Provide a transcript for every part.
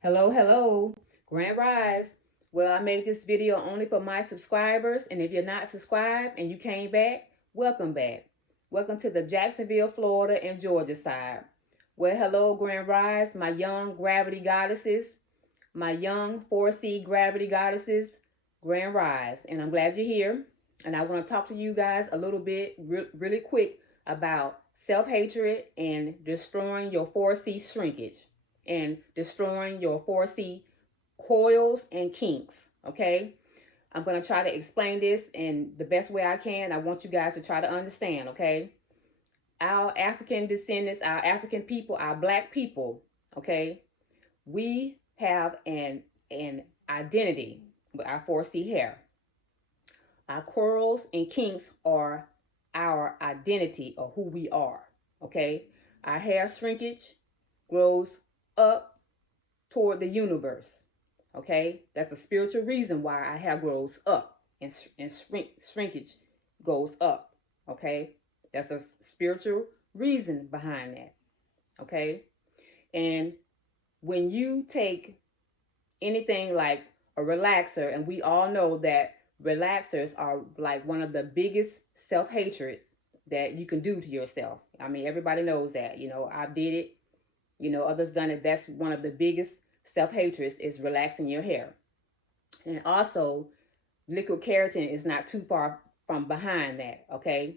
Hello, hello, Grand Rise. Well, I made this video only for my subscribers, and if you're not subscribed and you came back, welcome back. Welcome to the Jacksonville, Florida, and Georgia side. Well, hello, Grand Rise, my young gravity goddesses, my young 4C gravity goddesses, Grand Rise. And I'm glad you're here. And I want to talk to you guys a little bit, really quick, about self-hatred and destroying your 4C shrinkage and destroying your 4C coils and kinks. Okay, I'm going to try to explain this in the best way I can. I want you guys to try to understand. Okay, our African descendants, our African people, our black people, okay, we have an identity with our 4C hair. Our curls and kinks are our identity of who we are. Okay, our hair shrinkage grows up toward the universe. Okay, that's a spiritual reason why our hair grows up and shrinkage goes up. Okay, that's a spiritual reason behind that. Okay, and when you take anything like a relaxer, and we all know that relaxers are like one of the biggest self-hatreds that you can do to yourself. I mean, everybody knows that. I did it. Others done it. That's one of the biggest self-hatreds, is relaxing your hair. And also, liquid keratin is not too far from behind that. Okay,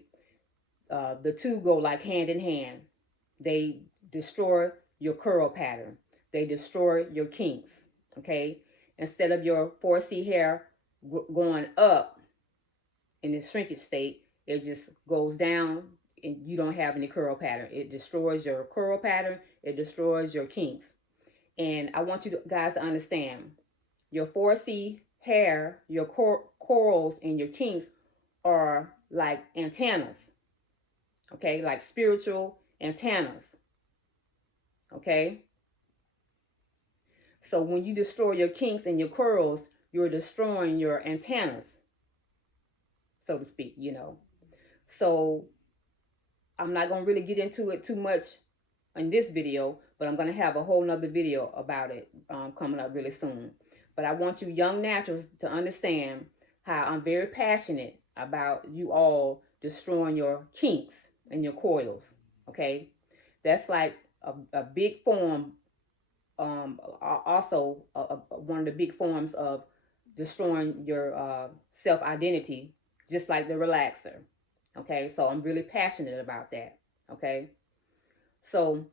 the two go like hand in hand. They destroy your curl pattern. They destroy your kinks. Okay, instead of your 4C hair going up in the shrinkage state, it just goes down and you don't have any curl pattern. It destroys your curl pattern. It destroys your kinks. And I want you guys to understand, your 4C hair, your corals and your kinks are like antennas. Okay, like spiritual antennas. Okay, so when you destroy your kinks and your curls, you're destroying your antennas, so to speak. So I'm not going to really get into it too much in this video, but I'm going to have a whole nother video about it coming up really soon. But I want you young naturals to understand how I'm very passionate about you all destroying your kinks and your coils. Okay, that's like a big form. Also, one of the big forms of destroying your self-identity, just like the relaxer. Okay, so I'm really passionate about that. Okay, so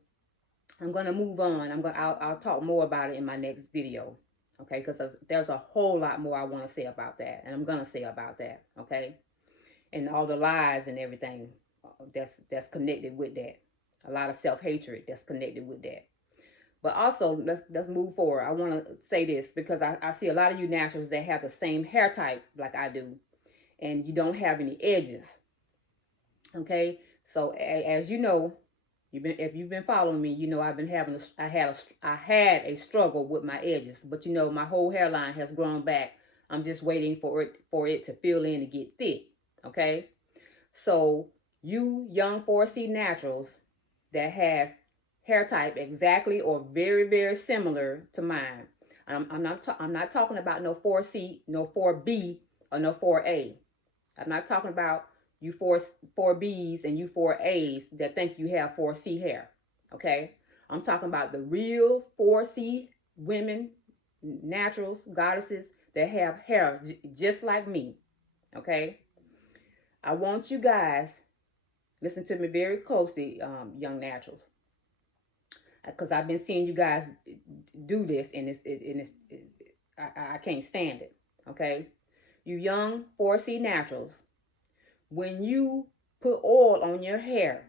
I'm gonna move on. I'll talk more about it in my next video. Okay, because there's a whole lot more I want to say about that, and I'm gonna say about that. Okay, and all the lies and everything that's connected with that. A lot of self-hatred that's connected with that. But also, let's move forward. I want to say this because I see a lot of you naturals that have the same hair type like I do, and you don't have any edges. Okay, so as you know, if you've been following me, you know I've been having I had a struggle with my edges, but my whole hairline has grown back. I'm just waiting for it to fill in and get thick. Okay, so you young 4C naturals that has hair type exactly or very, very similar to mine. I'm not talking about no 4C, no 4B, or no 4A. I'm not talking about you 4Bs and you 4As that think you have 4C hair. Okay? I'm talking about the real 4C women, naturals, goddesses that have hair just like me. Okay? I want you guys, listen to me very closely, young naturals, because I've been seeing you guys do this, and I can't stand it. Okay, you young 4C naturals, when you put oil on your hair,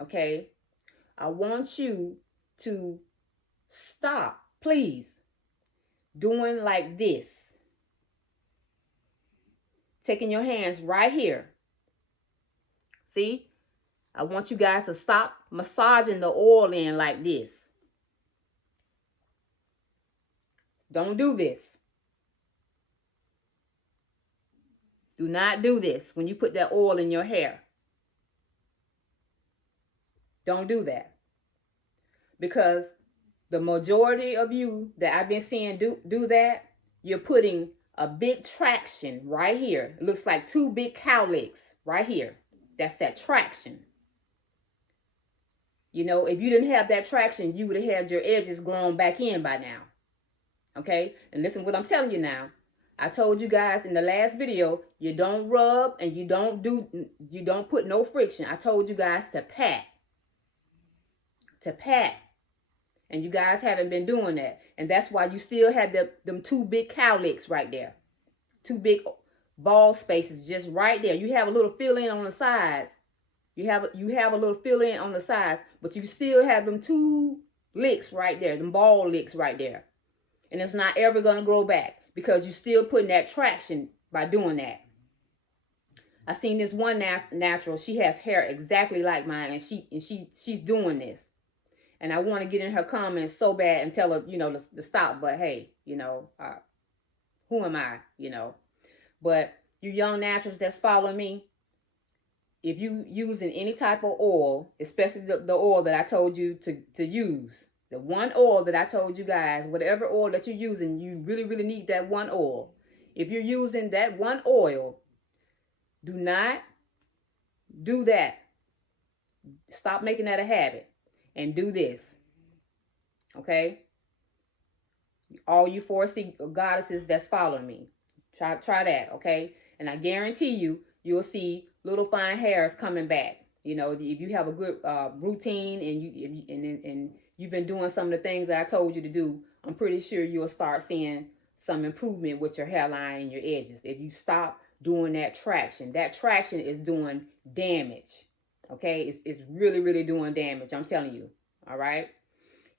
okay, I want you to stop, please, doing like this, taking your hands right here. See, I want you guys to stop massaging the oil in like this. Don't do this. Do not do this when you put that oil in your hair. Don't do that. Because the majority of you that I've been seeing do that, you're putting a big traction right here. It looks like two big cowlicks right here. That's that traction. You know, if you didn't have that traction, you would have had your edges grown back in by now. Okay? And listen what I'm telling you now. I told you guys in the last video, you don't rub and you don't put no friction. I told you guys to pat. To pat. And you guys haven't been doing that. And that's why you still have them two big cowlicks right there. Two big ball spaces just right there. You have a little fill in on the sides. You have a little fill in on the sides, but you still have them two licks right there, them ball licks right there. And it's not ever going to grow back because you're still putting that traction by doing that. I seen this one natural. She has hair exactly like mine, and she's doing this. And I want to get in her comments so bad and tell her, you know, to stop. But hey, you know, who am I, you know? But you young naturals that's following me, if you using any type of oil, especially the oil that I told you to use, the one oil that I told you guys, whatever oil that you're using, you really, really need that one oil. If you're using that one oil, do not do that. Stop making that a habit and do this. Okay? All you 4C goddesses that's following me, try that, okay? And I guarantee you'll see little fine hairs coming back. You know, if you have a good routine and you've been doing some of the things that I told you to do, I'm pretty sure you'll start seeing some improvement with your hairline and your edges. If you stop doing that traction is doing damage. Okay, it's really, really doing damage. I'm telling you. All right.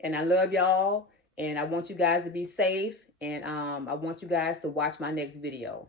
And I love y'all, and I want you guys to be safe, and I want you guys to watch my next video.